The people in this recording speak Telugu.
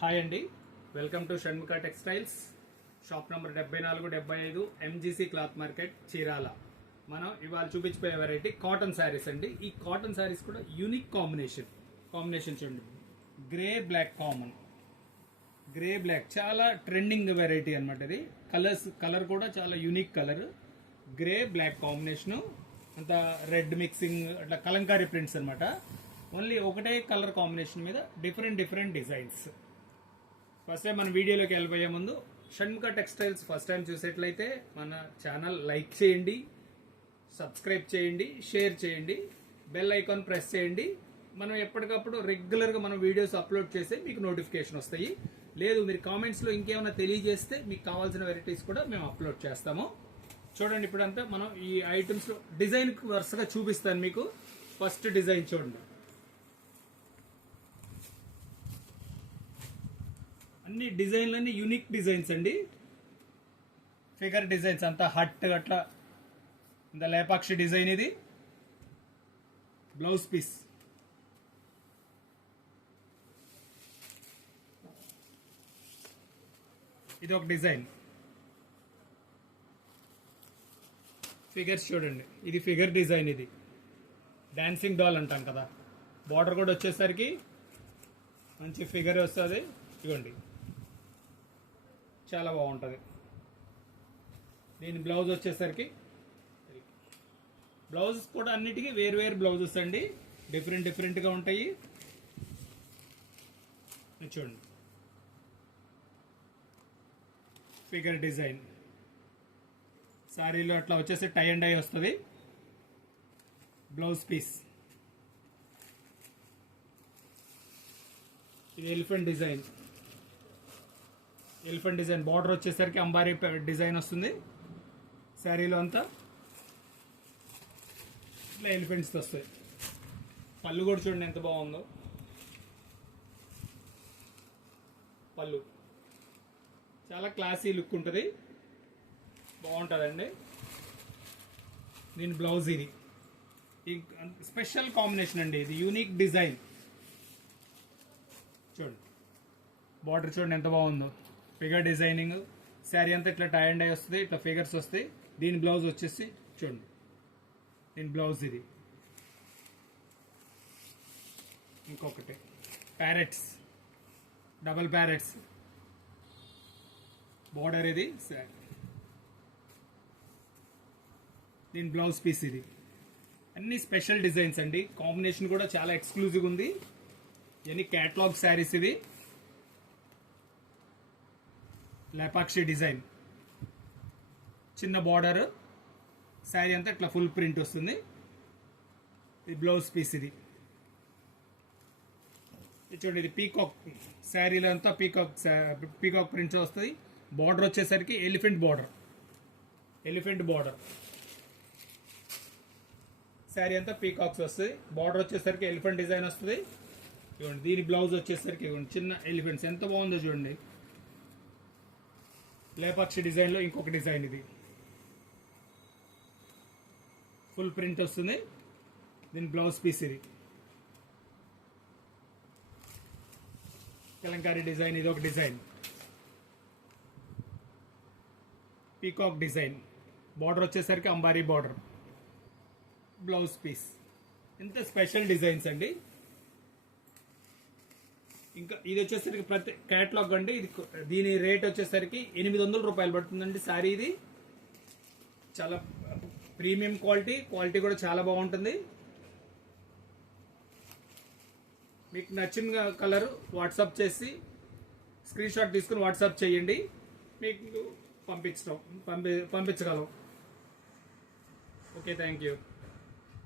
హాయ్ అండి, welcome to Shanmukha textiles. Shop number 74-75 MGC cloth market, Chirala. మనం ఇవాళ చూపించిపోయే వెరైటీ కాటన్ శారీస్ అండి. ఈ కాటన్ శారీస్ కూడా యూనిక్ కాంబినేషన్ చూడండి. Grey black common, grey black చాలా ట్రెండింగ్ వెరైటీ అనమాట. ఇది కలర్ కూడా చాలా unique colour. Grey black combination అంతా రెడ్ మిక్సింగ్, అట్లా కలంకారీ ప్రింట్స్ అనమాట. ఓన్లీ ఒకటే కలర్ కాంబినేషన్ మీద డిఫరెంట్ డిజైన్స్. ఫస్ట్ టైం మన వీడియోలోకి వెళ్ళిపోయే ముందు షణ్ముఖ టెక్స్టైల్స్ ఫస్ట్ టైం చూసేట్లయితే మన ఛానల్ లైక్ చేయండి, సబ్స్క్రైబ్ చేయండి, షేర్ చేయండి, బెల్ ఐకాన్ ప్రెస్ చేయండి. మనం ఎప్పటికప్పుడు రెగ్యులర్గా మనం వీడియోస్ అప్లోడ్ చేస్తే మీకు నోటిఫికేషన్ వస్తాయి. లేదు మీరు కామెంట్స్లో ఇంకేమైనా తెలియజేస్తే మీకు కావాల్సిన వెరైటీస్ కూడా మేము అప్లోడ్ చేస్తాము. చూడండి, ఇప్పుడంతా మనం ఈ ఐటమ్స్లో డిజైన్ వరుసగా చూపిస్తాను మీకు. ఫస్ట్ డిజైన్ చూడండి. అన్ని డిజైన్లన్నీ యూనిక్ డిజైన్స్ అండి. ఫిగర్ డిజైన్స్ అంతా హట్ అట్లా ఇంత లేపాక్షి డిజైన్. ఇది బ్లౌజ్ పీస్. ఇది ఒక డిజైన్. ఫిగర్స్ చూడండి, ఇది ఫిగర్ డిజైన్. ఇది డాన్సింగ్ డాల్ అంటాం కదా. బార్డర్ కూడా వచ్చేసరికి మంచి ఫిగర్ వస్తుంది. ఇవ్వండి, చాలా బాగుంటుంది. దీని బ్లౌజ్ వచ్చేసరికి, బ్లౌజెస్ కూడా అన్నిటికీ వేరు బ్లౌజెస్ అండి. డిఫరెంట్గా ఉంటాయి. చూడండి, ఫిగర్ డిజైన్. సారీలో అట్లా వచ్చేసి టై అండ్ డై వస్తుంది. Blouse piece. ఇది ఎలిఫెంట్ డిజైన్. బార్డర్ వచ్చేసరికి అంబారీ డిజైన్ వస్తుంది. శారీలో అంతా ఇట్లా ఎలిఫెంట్స్ వస్తాయి. పళ్ళు కూడా చూడండి ఎంత బాగుందో. పళ్ళు చాలా క్లాసీ లుక్ ఉంటుంది, బాగుంటుందండి. దీని బ్లౌజ్. ఇది స్పెషల్ కాంబినేషన్ అండి. ఇది యూనిక్ డిజైన్. చూడండి, బార్డర్ చూడండి ఎంత బాగుందో. Figure designing. శారీ అంతా ఇట్లా టై అండ్ డై వస్తుంది, ఇట్లా ఫిగర్స్ వస్తాయి. దీని బ్లౌజ్ వచ్చేసి చూడండి, దీని బ్లౌజ్. ఇది ఇంకొకటి ప్యారెట్స్, డబల్ ప్యారెట్స్ బార్డర్. ఇది దీని బ్లౌజ్ పీస్. ఇది అన్ని స్పెషల్ డిజైన్స్ అండి. కాంబినేషన్ కూడా చాలా ఎక్స్క్లూజివ్ ఉంది. ఇవన్నీ క్యాటలాగ్ శారీస్. ఇవి లేపాక్షి డిజైన్, చిన్న బార్డర్. శారీ అంతా ఇట్లా ఫుల్ ప్రింట్ వస్తుంది. ఇది బ్లౌజ్ పీస్. ఇది చూడండి, ఇది పీకాక్. శారీలో అంతా పీకాక్ ప్రింట్స్ వస్తుంది. బార్డర్ వచ్చేసరికి ఎలిఫెంట్ బార్డర్. శారీ అంతా పీకాక్స్ వస్తుంది. బార్డర్ వచ్చేసరికి ఎలిఫెంట్ డిజైన్ వస్తుంది. చూడండి, దీని బ్లౌజ్ వచ్చేసరికి చిన్న ఎలిఫెంట్స్. ఎంత బాగుందో చూడండి. లేపాక్షి డిజైన్లో ఇంకొక డిజైన్. ఇది ఫుల్ ప్రింట్ వస్తుంది. దీని బ్లౌజ్ పీస్. ఇది కలంకారీ డిజైన్. ఇది ఒక డిజైన్. Peacock design. బార్డర్ వచ్చేసరికి అంబారీ బార్డర్. Blouse piece. ఇంత స్పెషల్ డిజైన్స్ అండి. ఇంకా ఇది వచ్చేసరికి ప్రతి క్యాటలాగ్ అండి. ఇది దీని రేట్ వచ్చేసరికి 800 రూపాయలు పడుతుందండి శారీ. ఇది చాలా ప్రీమియం క్వాలిటీ కూడా చాలా బాగుంటుంది. మీకు నచ్చిన కలర్ వాట్సాప్ చేసి స్క్రీన్ షాట్ తీసుకుని వాట్సాప్ చేయండి, మీకు పంపించగలం. Okay, thank you.